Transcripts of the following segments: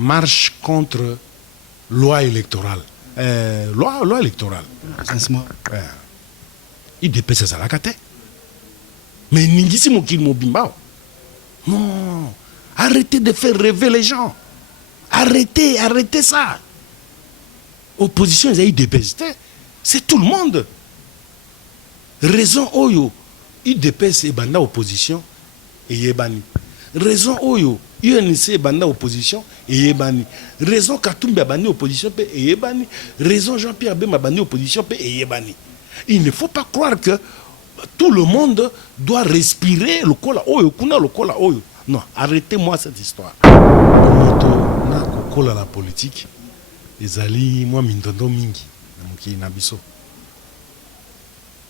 marche contre loi électorale. Loi électorale. IDPS ça la kate. Mais ningisi mokil mobimbao. Non. Arrêtez de faire rêver les gens. Arrêtez ça. Opposition, ils ont IDPS. C'est tout le monde. Raison Oyo, IDPS et banda opposition et yebani. Raison Oyo, UNC et banda opposition et yebani. Raison Katumbi bandi opposition et yebani. Raison Jean-Pierre Bemba bandi opposition et yebani. Il ne faut pas croire que tout le monde doit respirer le kola Oyo, kuna le kola Oyo. Non, arrêtez-moi cette histoire. Moto na kola la politique. Ezali moi mindondo mingi na mokili na biso.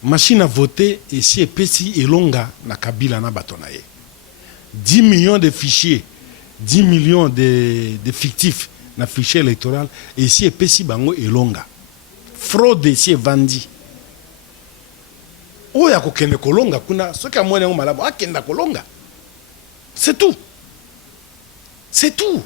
Machine à voter et si epesi elonga na Kabila na batonaye. 10 millions de fichiers, 10 millions de fictifs na fichier électoral et si epesi bango elonga. Fraude si vandi. Oya ko kende kolonga kuna soka mwana ngo malabo akenda kolonga. C'est tout. C'est tout.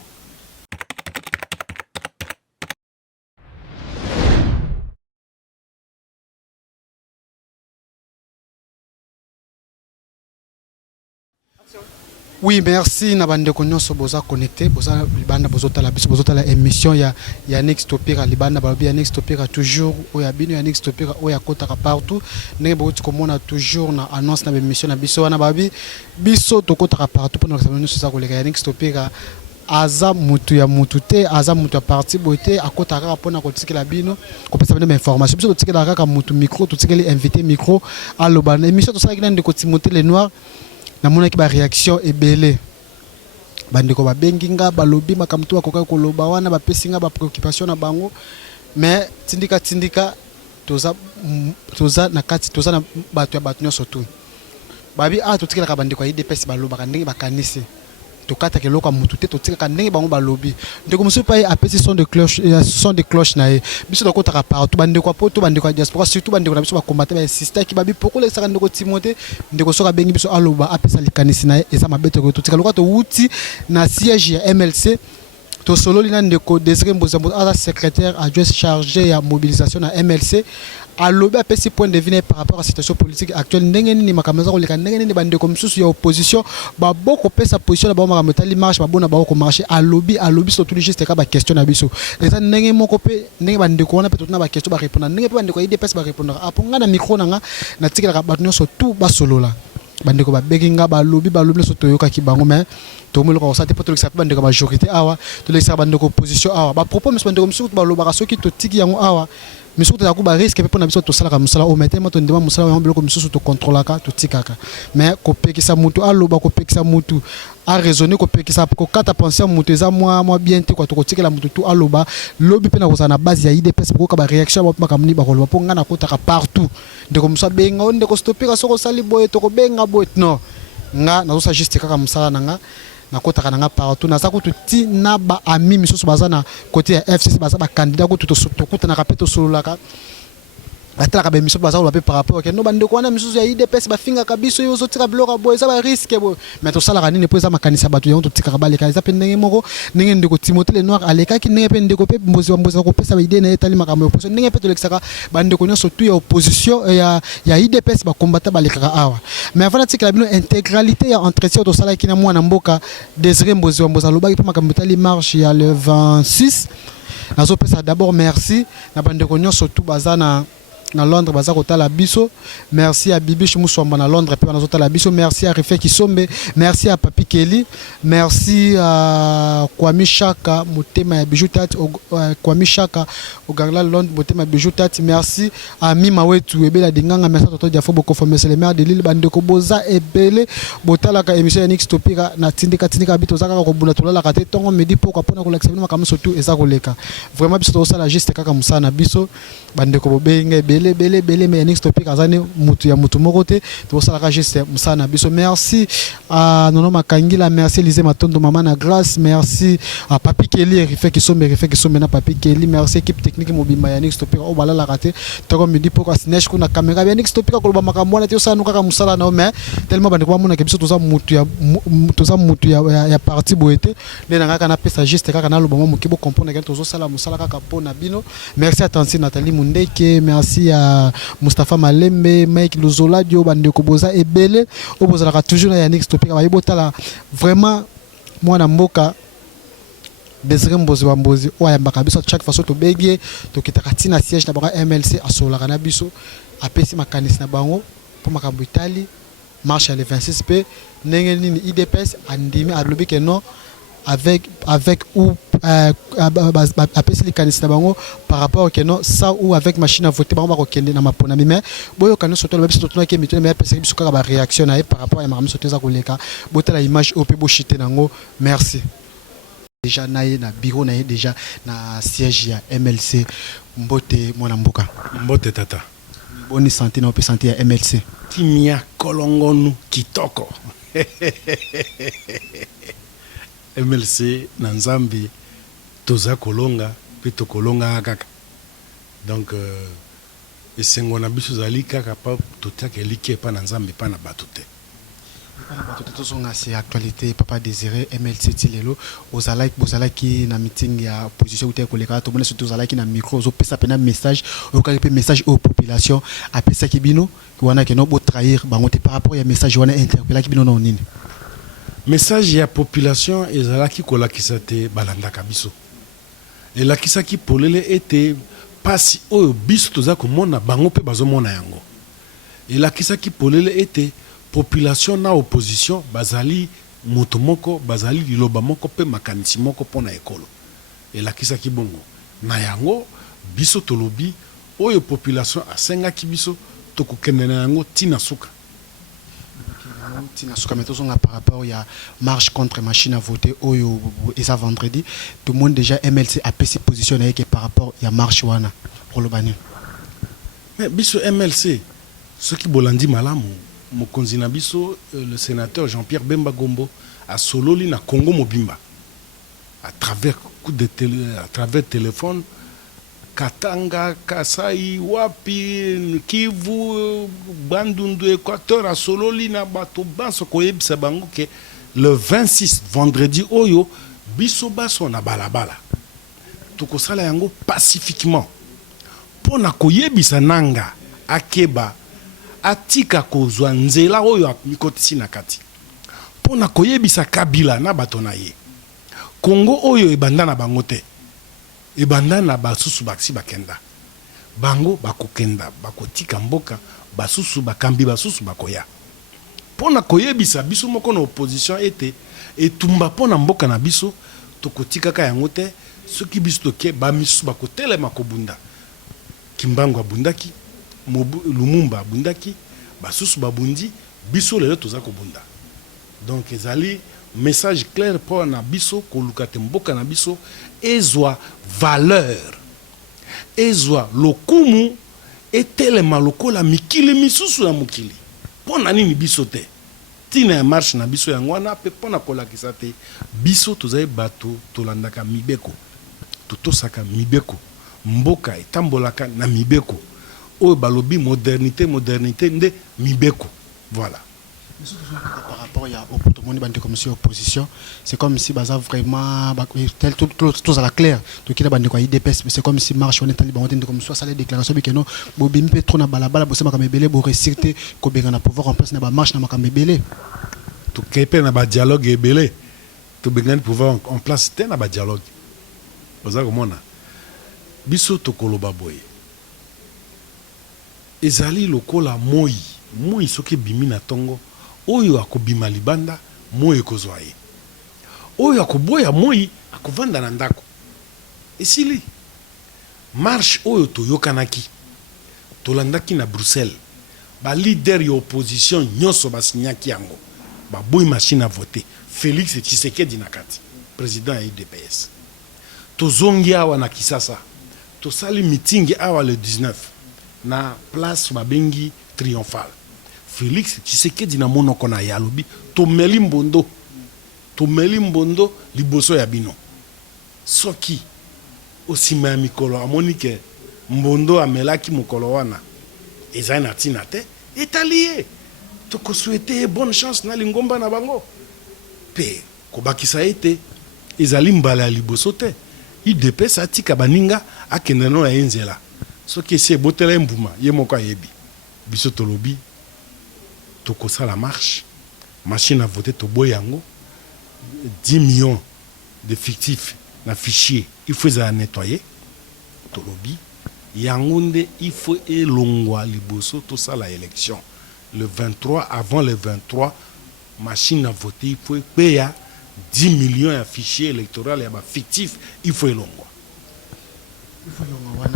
Oui, merci. Nabande konyoso boza connecté, boza libanda bozota la émission ya Next Topira libanda balobi ya Next Topira toujours oya bino ya Next Topira oya kota partout. Ndenge boti komona toujours na annonce na émission na biso wana babi biso to kota partout pour nous nous ça koleka ya Next Topira aza mutu ya mutu te aza mutu ya parti boite akota kaka pona kotikela bino kopesa bino information biso totikela kaka mutu micro totikeli invité micro aloba na émission to sala kina ndeko Timothée Lenoir na mona ki ba réaction ebele bandeko ba benginga balobi makamtu akoka koloba wana ba pesinga ba préoccupation na bango mais tindika toza na kati toza na bato ya bato nyonso tu babi totikela ka bandeko ya IDPS baloba ka ndenge bakanisi tokata ke loka mutu te totika ndenge bango balobi ndeko musu pa apesi son de cloche na ye biso dokota partout bandeko poto bandeko diaspora surtout bandeko na biso ba combattre ba insister ki babi poko le saka ndeko Timothée ndeko soka bengi biso aloba apesa likanisi na ye eza mabete ko totika loka to wuti na siège ya MLC to solo lina ndeko Désiré Mbozambo ala secrétaire adjoint chargé ya mobilisation na MLC alobi apesi point de vue par rapport à la situation politique actuelle ndenge nini makameza ko leka ndenge nini bandeko msusu ya opposition baboko pesa position na ba makameta marche babona ba ko marcher alobi surtout juste ka ba question na biso eza ndenge moko pe ndenge bandeko wana pe to na ba question ba répondre ndenge pe bandeko IDPS ba répondre aponga na micro nanga na tikela ka ba nyonso tout ba solola bandeko ba beginga balobi so toyoka ki bango mais to mo lo ko sa te poto l'examen bandeko majorité awa to l'examen bandeko opposition awa ba propos monsieur bandeko msusu baloba soki to tiki yango awa monsieur to yakuba risque pe pona biso to sala ka musala o metema to ndema musala yango biloko msusu to contrôlaka to tikaka mais ko pekisa mutu aloba ko pekisa mutu a raisonner ko pekisa ko kata penser mutu eza moi bien te ko to tikela mutu to aloba lobi pe na ko na base ya IDPS ko ka ba réaction ba makamni ba ko loba po ngana ko taka partout ndeko musa benga onde ko stopper soko sali boye to ko benga boye no nga na so juste kaka musala nanga na kota kana partout na sakutu ti na ba ami misusu bazana côté ya FCC baza ba candidat ko to kuta na kapeto sololaka atala ka ba misusu baza ko par rapport ke no bande ko wana misusu ya IDPS ba finga kabiso yo zo tika bloka boy ça ba risque boy mais to sala kanini po za makanisa batu yango to tika ka baleka za pendenge moko ndenge ndeko Timothée Lenoir aleka ki ndenge pe ndeko pe mbozi ko pesa ba idée na etali makambo opposition ndenge pe to lekisaka bande ko nyonso tu ya opposition ya IDPS ba combattre baleka awa mais avant tika bino intégralité ya entretien to sala ki na mwana mboka Désiré mbozi lobaki pe makambo etali marche ya le 26 nazo pesa d'abord merci na bande ko nyonso tu bazana na Londres baza kotala biso merci à Bibi Musomba na Londres pe baza kotala biso merci à Refé Kisombe merci à Papi Kelly merci à Kwami Chaka motema ya Bijoutati Kwami Chaka au Garla Londres motema Bijoutati merci à Mima Wetu ebela dinganga merci toto dia fobo ko former le maire de Lille bandeko boza ebele botala ka émission ya Next Topira na tindika bito zaka ko buna tolala ka te tongo medi poko pona ko l'accepter makamu surtout eza koleka vraiment biso to sala juste kaka musana biso bandeko bobenga ebele belé mais next topic azane mutu ya mutu mokote to sala juste musana biso. Merci à Nono Makangila, merci Lisée Matondo maman na grâce, merci à Papi Kelly refait qui sont na Papi Kelly, merci équipe technique mobima ya next topic o bala la raté to comme dit pourquoi sinesh kuna caméra ya next topic ko ba makamwana te osana kaka musala na mais tellement bande kwa mona ke biso to za mutu ya parti boete ne na kaka na pesa juste kaka na lobo mo kibo comprendre que to zo sala musala kaka pona bino. Merci à Tansi Nathalie Mundeke, merci à Mustafa Malembe, Mike Luzola Dio bande ko boza ebele o boza la toujours na Yannick Topic ba yebota la vraiment moi na mboka Désiré Mbozi wa Mbozi o ya mbaka biso chaque façon to begie to kitaka tina siège na ba MLC asola kana biso apesi makanisi na bango pour makambo Italie marche le 26 p ndenge nini IDPS andimi alobi que non avec ou apesi likanisi na bango par rapport que non ça ou avec machine à voter bango ba kende na mapona mais boyo kana soto le biso to na ke mitone mais apesi biso kaka ba réaction na par rapport à makambo soto za koleka botala image op bo chite nango. Merci déjà na bureau na déjà na siège ya MLC mbote mwana mboka mbote tata boni santé na op santé ya MLC timia kolongonu kitoko MLC na Nzambi toza kolonga pe to kolonga kaka donc esengo na biso zali kaka pa totaka elike pa na Nzambi pa na bato te c'est actualité papa Désiré MLC tilelo ozalaki na meeting ya opposition uté koleka to mona surtout ozalaki na micro ozopesa pena message okaki pe message aux population apesa ki bino wana ke no bo trahir bango te par rapport ya message wana interpellaki bino na nini message ya population ezalaki kolakisa te balandaka biso elakisaki polele ete pasi oyo biso toza komona bango pe bazomona yango elakisaki polele ete population na opposition bazali moto moko bazali liloba moko pe makanisi moko pona ekolo elakisaki bongo na yango biso tolobi oyo population asengaki biso tokokende na yango tina suka tina suka meto zonga par rapport ya marche contre machine à voter oyo et ça vendredi tout le monde déjà MLC a pris position na yeke par rapport ya marche wana kolobani mais biso MLC ce qui bolandi malamu mokonzi na biso le sénateur Jean-Pierre Bemba Gombo a sololi na Congo mobimba à travers coup de téléphone Katanga Kasai wapi Kivu Bandundu Équateur a sololi na bato baso koyebisa bango ke le 26 vendredi oyo biso baso na balabala tokosala yango pacifiquement pona koyebisa nanga akeba atika kozwa nzela oyo mikotisi na kati pona koyebisa Kabila na bato na ye Congo oyo ebanda na bango te ebanda na basusu baksi bakenda bango bakokenda bakotika mboka basusu bakambi basusu bakoya pona koyebisa biso moko na opposition ete etumba pona mboka na biso tokotika ka yango te soki biso toke bamisusu bakotelema kobunda Kimbangu abundaki Lumumba abundaki basusu babundi biso lelo toza kobunda donc ezali message clair pour na biso koluka te mboka na biso ezwa valeur ezwa lokumu etelema lokola mikili misusu ya mokili pona nini biso te tina ya marche na biso yango wana pe pona kolakisa te biso tozali bato tolandaka mibeko totosaka mibeko mboka etambolaka na mibeko oyo balobi modernité nde mibeko voilà. Par rapport au tout le monde bande comme si opposition c'est comme si baza vraiment tel tout à la claire tout qui la bande quoi IDPS c'est comme si marche on est taliban on comme soit ça les déclarations que non bobim pe trop na balabala bo se makamebele bo resirte ko benga na pouvoir en place na ba marche na makamebele tout kepe na ba dialogue ebele to benga pouvoir en place te na ba dialogue oza komona biso to koloba boye ezali lokola moi soki bimi na tongo oyo akobima libanda moi ekozwa ye oyo akoboya moi akovanda na ndako esili marche oyo toyokanaki tolandaki na Bruxelles ba leader ya opposition nyonso basinyaki yango baboyi machine à voter Félix Tshisekedi na kati président ya UDPS tozongi awa na Kisasa tosali meeting awa le 19 na place babengi triomphal. Félix Tshisekedi na monoko na yalobi tomeli mbondo liboso ya bino. Soki osima ya mikolo amoni ke mbondo amelaki mokolo wana ezali na ntina te etaliye tokosouhaite bonne chance na lingomba na bango pe kobakisa ete ezali mbala ya liboso te UDPS atika baninga akende no ya enzela soki esi ebotela embuma ye moko ayebi biso tolobi tokosala marche machine à voter toboya yango 10 millions de fictifs na fichier il faut ça nettoyer tolobi yango nde il faut elongwa liboso to sala élection le 23 avant le 23 machine à voter il faut payer 10 millions ya fichier électoral ya ba fictif il faut elongwa. Il faut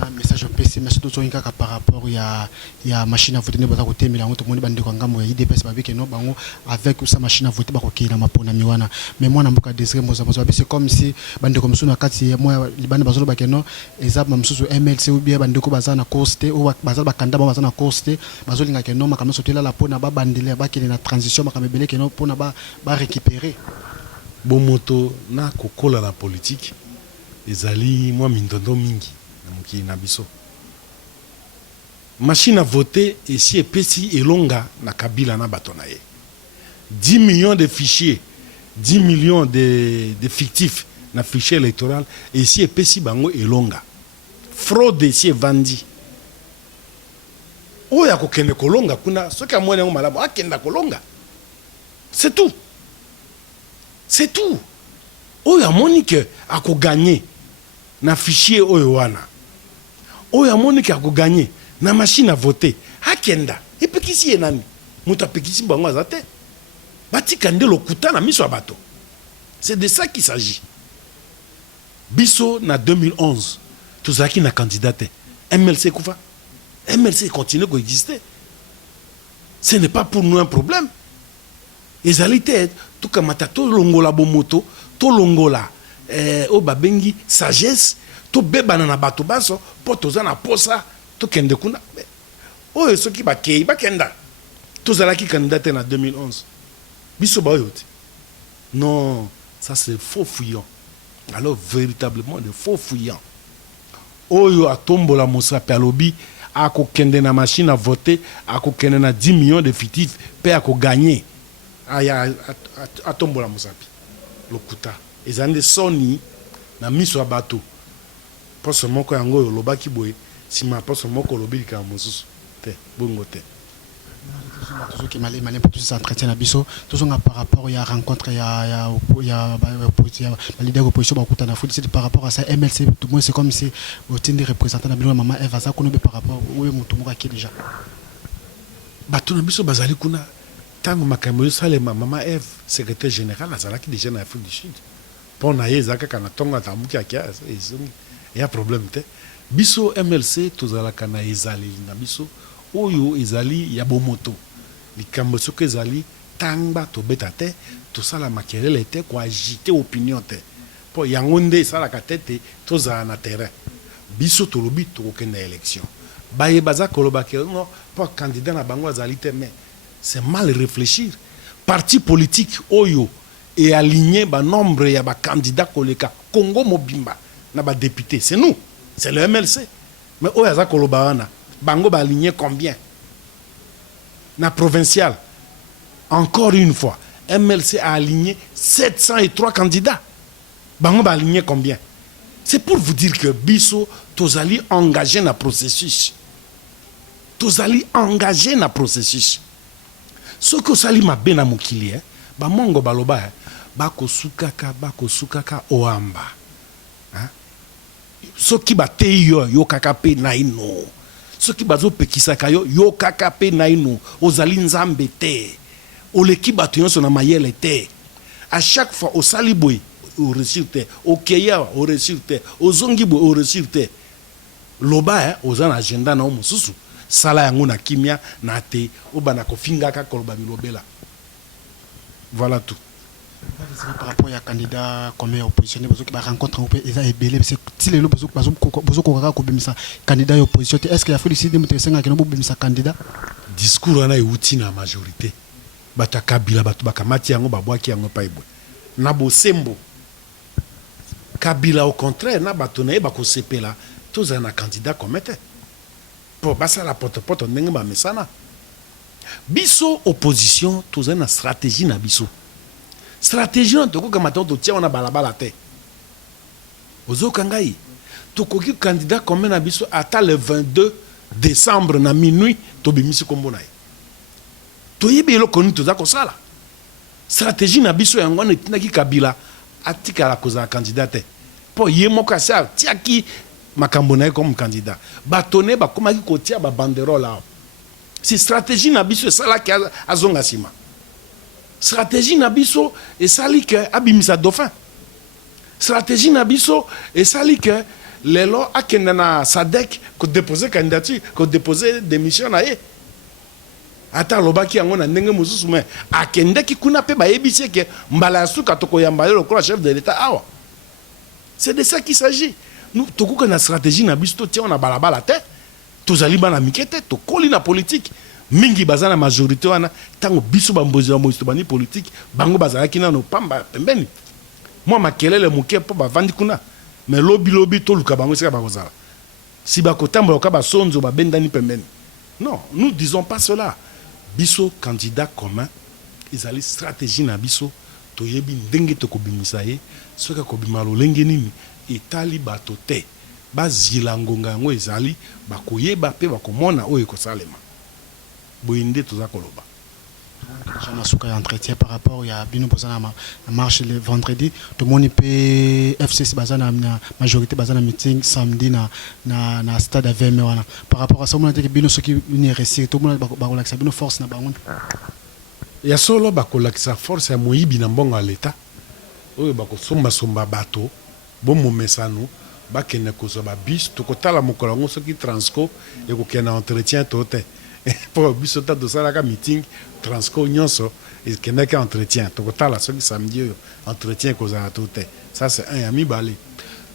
un message au PC, mais surtout par rapport à la machine à voter, à côté, mais tout le monde bande kangamo IDPS avec no bango avec sa machine à voter bako kila mapona miwana. Mais moi na mboka désiré c'est comme si bande comme suna kati moi libane bazolo bakeno ezab mamsusu MLC ou bien bande ko bazana coste ou bazal bakanda bazana coste bazolinga keno makama sotela la pona ba bandele ba kele na transition makama belé keno pona ba récupérer. Bon moto na kokola la politique ezali moi mindondo mingi. Machine à voter et si epesi elonga na kabila na batonaye 10 millions de fichiers 10 millions de fictifs na fichier électoral et si epesi bango elonga fraude si evandi oya kokende kolonga kuna soki amwene ngo malabo akenda kolonga c'est tout oya monique ako gagner na fichier oyo wana oyo amoni ki akoganye na machine à voter akenda epekisi ye nani mutu apekisi bango aza te batika nde lokuta na miso ya bato. C'est de ça qu'il s'agit. Biso na 2011 tozalaki na candidat te MLC kufa MLC continue à exister. Ce n'est pas pour nous un problème. Ezali te tout kamata to longola bomoto to longola o babengi sagesse to bebana na bato baso po toza na posa to kende kuna oyo soki bakei bakenda tozalaki candidat en 2011 biso ba yote non, ça c'est faux fouillant. Alors véritablement de faux fouillants oyo atombola mosape alobi ako kende na machine à voter ako kende na 10 millions de fictifs pe ako gagner aya atombola mosape lokuta ezande soni na miso abato poso moko yango yo lobaki boye sima poso moko lobika mosusu te bongo te tout qui malé pour tout ça entretien à biso tout par rapport il y a rencontre il y a leader opposition bakuta na foot c'est par rapport à ça MLC tout moi c'est comme si au titre des représentants na bilo maman Eva ça kono par rapport où mutu moko ki déjà bato na biso bazali kuna tango makambo sale maman Eve secrétaire général azalaki déjà na Afrique du Sud pour na yezaka kana tonga tamuki akia il y a problème te biso MLC tozalaka na ezali na biso oyo ezali ya bomoto likambo soki ezali tangba tobeta te tosala makelele te ko agiter opinion te po yango nde esalaka te te tozala na terrain biso tolobi tokokende élection baye baza koloba ke non po candidat na bango azali te mais c'est mal réfléchir parti politique oyo et aligné ba nombre ya ba candidat koleka Congo mobimba na ba député c'est nous c'est le MLC mais oyo aza koloba wana bango ba aligné combien na provincial encore une fois MLC a aligné 703 candidats bango ba aligné combien c'est pour vous dire que biso tozali engagé na processus ce que sali mabe na mokili ba mongo baloba bako sukaka oamba soki batei yo kaka pe na ino soki bazo pekisaka yo kaka pe na ino ozali nzambe te oleki bato nyonso na mayele te à chaque fois osali boy o réussir te okeya o réussir te ozongi boy o réussir te loba ozana agenda na omususu sala yango na kimia na te obana kofinga ka koloba bilobela voilà tout. par rapport à candidat comme opposition qui va rencontrer ils a ébélé c'est si les besoin candidat opposition est-ce qu'il a fallu décider de senga que nous candidat discours ana euti na majorité bata kabila batu bakamati yango babwaki yango paibwe na bosembo kabila au contraire na bato na ye bakosepela toza na candidat komete po basa la pote ndenge ba mesana biso opposition toza na stratégie na biso stratégie na tokoka matin to tia na balabala te ozoka ngai tokoki candidat comme na biso ata le 22 décembre na minuit to bimisi kombo na ye toyebi eloko nini toza kosala stratégie na biso yango wana etinaki kabila atikala kozala candidat te mpo ye moko asi atiaki makambo na ye comme candidat bato ne bakomaki kotia babanderole awa si stratégie na biso esalaki azonga nsima stratégie na biso esali ke abimisa dauphin stratégie na biso esali ke lelo akende na sadek kodepose candidature kodepose démission na ye ata alobaki yango na ndenge mosusu me akendeki kuna mpe bayebisi eke mbala ya suka tokoyamba ye lokola chef de l'état awa c'est de ça qu'il s'agit nous tokoka na stratégie na biso totia na balabala te tozali bana mike te tokoli na politique mingi baza na majorité wana ntango biso bambozi ya moïse tobani politique bango bazalaki nano pamba pembeni mwa makelele moke mpo bavandi kuna mais lobi toluka bango esika bakozala si bakotambola oka basonzo babendani pembeni non nous disons pas cela biso candidat commun ezali stratégie na biso toyebi ndenge tokobimisa ye soki akobima lolenge nini etali bato te bazila ngonga yango ezali bakoyeba mpe bakomona oyo ekosalema boye nde toza koloba na suka ya entretien par rapport ya bino boza na marche le vendredi tout le monde peut FCC baza na majorité baza na meeting samedi na stade à VM wana par rapport à ça on a dit que bino soki une réussir tout le monde bakolakisa bino force na bango ya solo bakolakisa force ya moyibi na mbongo ya leta oyo bakosomba bato bomomesano bakende kozwa babis tokotala mokolo yango soki transco ekokende entretien to te po biso ta tosalaka meeting transco nyonso ekendaki entretien tokotala soki samedi oyo entretien ekozala to te ça c'est un ya mibale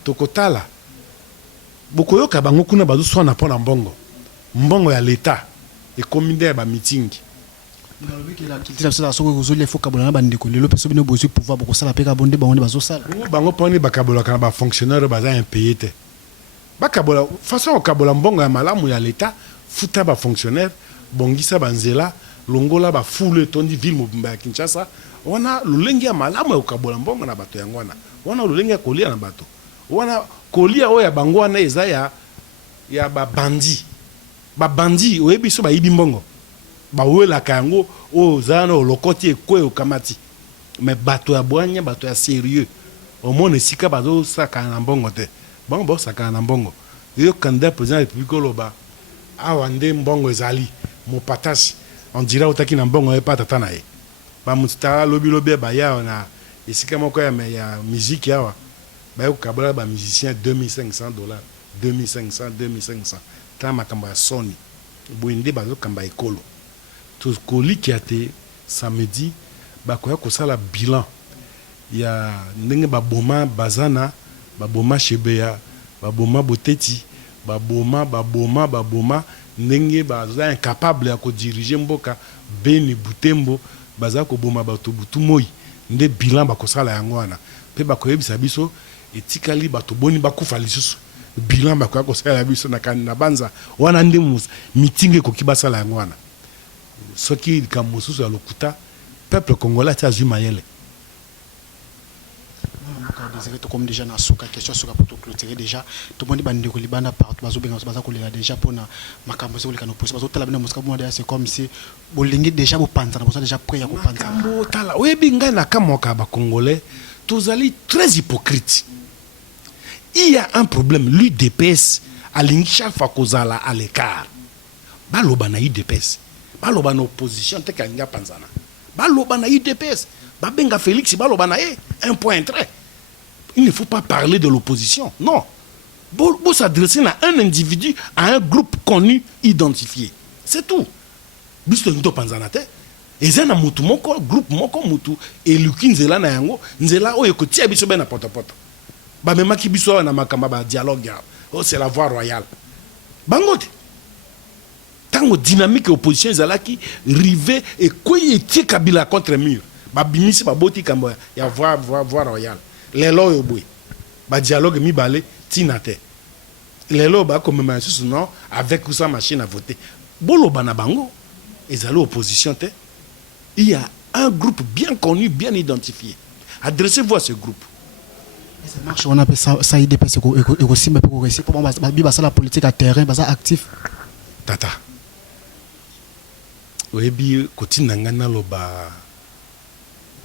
tokotala bokoyoka bango kuna bazoswana mpo na mbongo ya leta ekomi nde ya bameeting bango mponi bakabolaka na bafonctionnaire baza impayé te bakabola façon okabola mbongo ya malamu ya leta futa bafonctionnaire bongisa banzela longola bafulu etondi ville mobimba ya Kinshasa wana lolenge ya malamu ya okabola mbongo na bato yango wana lolenge ya kolia na bato wana kolia oyo ya bango wana eza ya babandi oyebi so bayibi mbongo bawelaka yango oyo ozala na olokoti ekwe okamati me bato ya bwanya bato ya sérieux omona esika bazosakana na mbongo te bango bosakana na mbongo yo candidat président ya république oloba awa nde mbongo ezali mopatasi on dira otaki na mbongo epa tata na ye bamutitala lobi baya na esika moko ya musique awa bayokokabola bamusicien $2500 2500 tala makambo ya soni boye nde bazokamba ekolo tokolikia te samedi bakoya kosala bilan ya ndenge baboma bazana baboma shebeya baboma boteti baboma ndenge baza incapable ya kodirige mboka beni butembo baza koboma bato butu moi nde bilan bakosala yango wana mpe bakoyebisa biso etikali bato boni bakufa lisusu bilan bakoya kosala biso na banza wana nde mitingi ekoki basala yango wana soki likambo mosusu ya lokuta peuple congolais ati azwi mayele comme déjà na suka question suka pour clôturer déjà tout le monde bandeko libanda partout bazobenga baza kolela déjà pona makambo zo lekano posa bazotala bina musika bona c'est comme si bolingi déjà bopanza na bosa déjà prêt ya kopanza makambo tala oyebi ngai na kamoka ba congolais tozali très hypocrite il y a un problème l'UDPS alingi chaque fois kozala à l'écart baloba na UDPS baloba na opposition te kalinga panzana baloba na UDPS babenga Félix baloba na ye un point trait. Il ne faut pas parler de l'opposition. Non. Vous s'adresser à un individu, à un groupe connu, identifié. C'est tout. Bisto nito panzanate. eza na mutu moko groupe moko mutu eluki nzela na yango nzela oyo ekotia biso be na potopoto bamemaki biso na makamba ba dialogue ya oh c'est la voie royale bango te tango dynamique opposition ezalaki rive ekoyi etie Kabila contre mur babimisi baboti kambo ya voie royale lelo oyo boye ba dialogue mibale tina te lelo bakomema susu non avec ou sans machine à voter boloba na bango ezali opposition te. Il y a un groupe bien connu, bien identifié. Adressez-vous à ce groupe. Ça marche, on appelle ça IDPS et aussi pour la politique à terrain, actif. Tata. Oyebi kotina ngana loba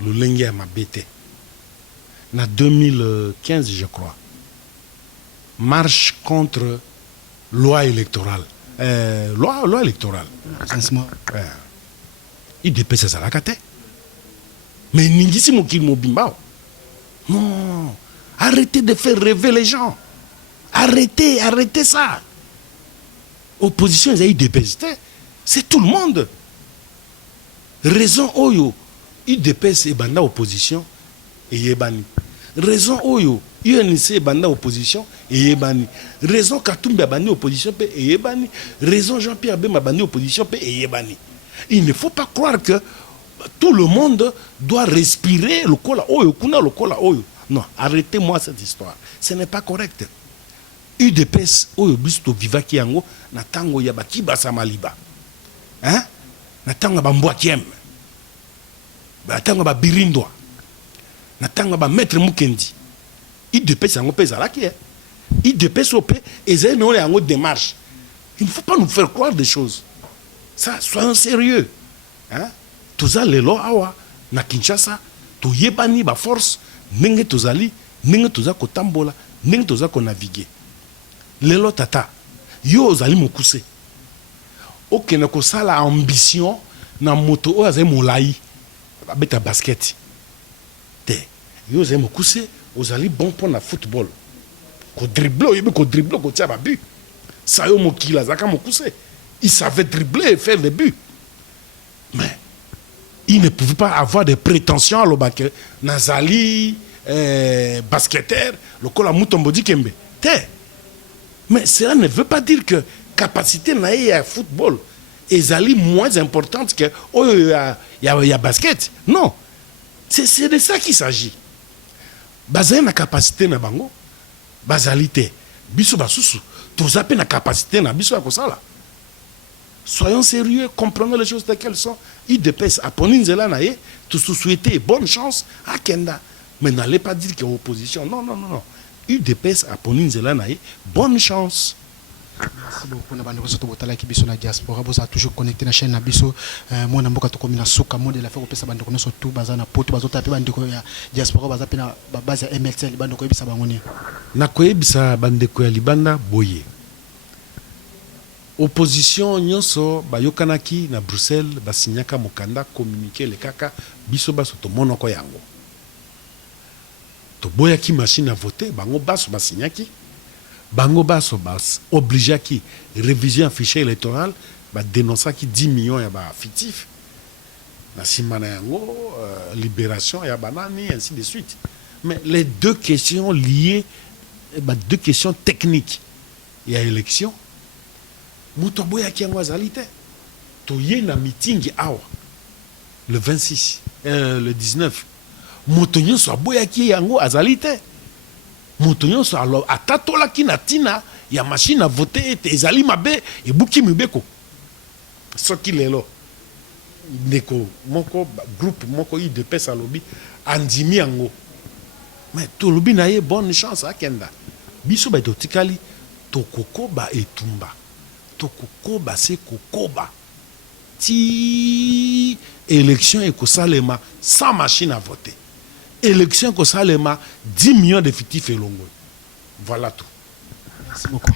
lulenge ya mabete. Na 2015 je crois. Marche contre loi électorale. Loi électorale. Il dépasse ça la cate. Mais n'ingisi mokil mobimbao. Non. Arrêtez de faire rêver les gens. Arrêtez ça. Opposition, ils dépassent. C'est tout le monde. Raison oyo, il dépasse et banda opposition et yebani. Raison oyo, UNC et banda opposition et yebani. Raison Katumbi bandi opposition et yebani. Raison Jean-Pierre Bemba bandi opposition et yebani. Il ne faut pas croire que tout le monde doit respirer le cola oyo, kuna le cola oyo. Non, arrêtez-moi cette histoire. Ce n'est pas correct. UDPS oyo bisto vivaki yango na tango ya bakiba samaliba. Hein? Na tango ba mbwakiem. Na tango ba birindwa. Na tango ba maître Mukendi. UDPS yango pesa la ki. UDPS op ezay no yango démarche. Il ne faut pas nous faire croire des choses. Ça, soyons sérieux. Hein? Toza lelo awa na Kinshasa, to yebani ba force, nenge tozali, nenge toza kotambola, nenge toza ko naviguer. Lelo tata, yo ozali mokuse. Okene ko sala ambition na moto o azali molai, ba beta basket. Te, yo ozali mokuse, ozali bon pour na football. Ko dribble, yebe ko dribble ko tia ba but. Sa yo mokila zaka mokuse. Il savait dribbler et faire des buts. Mais il ne pouvait pas avoir des prétentions à l'obake. Nazali, basketteur, le kola Mutombo Dikembe. Mais cela ne veut pas dire que capacité à football est moins importante que y a basket. Non. C'est de ça qu'il s'agit. Bazali na capacité na bango, bazalité. Biso basusu, tous appellent na capacité na biso akosala. Soyons sérieux, comprenons les choses telles qu'elles sont. IDPS, à Poninzela Naye, tout souhaiter bonne chance à Kenda. Mais n'allez pas dire qu'il y a opposition. Non. UDPS, à Poninzela Naye, bonne chance. Merci beaucoup. Nous avons la diaspora. Vous avez toujours connecté la chaîne Nabiso. Moi, je suis comme Souka, modèle la faire au Pesa Bandoko, surtout Bazana Poto, Bazota, Bandoko, diaspora, Bazapina, Baza MLC, Bandoko, Bisa Bangoni. Nakoye Bisa Bandeko Libanda, Boye. Opposition nyonso bayokanaki na Bruxelles basinyaka mokanda communiquer le kaka biso baso to monoko yango to boyaki machine à voter bango baso basinyaki bango baso bas obligeaki révision fichier électoral ba dénonçaki 10 millions ya ba fictif na simana yango libération ya banani ainsi de suite. Mais les deux questions liées deux questions techniques, il y a élection. Mutombo ya kiangwa zalite. Toye na meeting awa. Le 26, le 19. Mutonyo so boya ki yango azalite. Mutonyo so alo atatola ki na tina ya machine à voter et ezali mabe e buki mibeko. Soki lelo. Ndeko moko groupe moko IDPS alobi andimi yango. Mais to lobi na ye bonne chance akenda. Biso ba totikali to kokoba etumba. Tokokoba se kokoba ti élection et kosalema sans machine à voter, élection kosalema 10 millions d'effectifs et longo. Voilà tout. Merci beaucoup.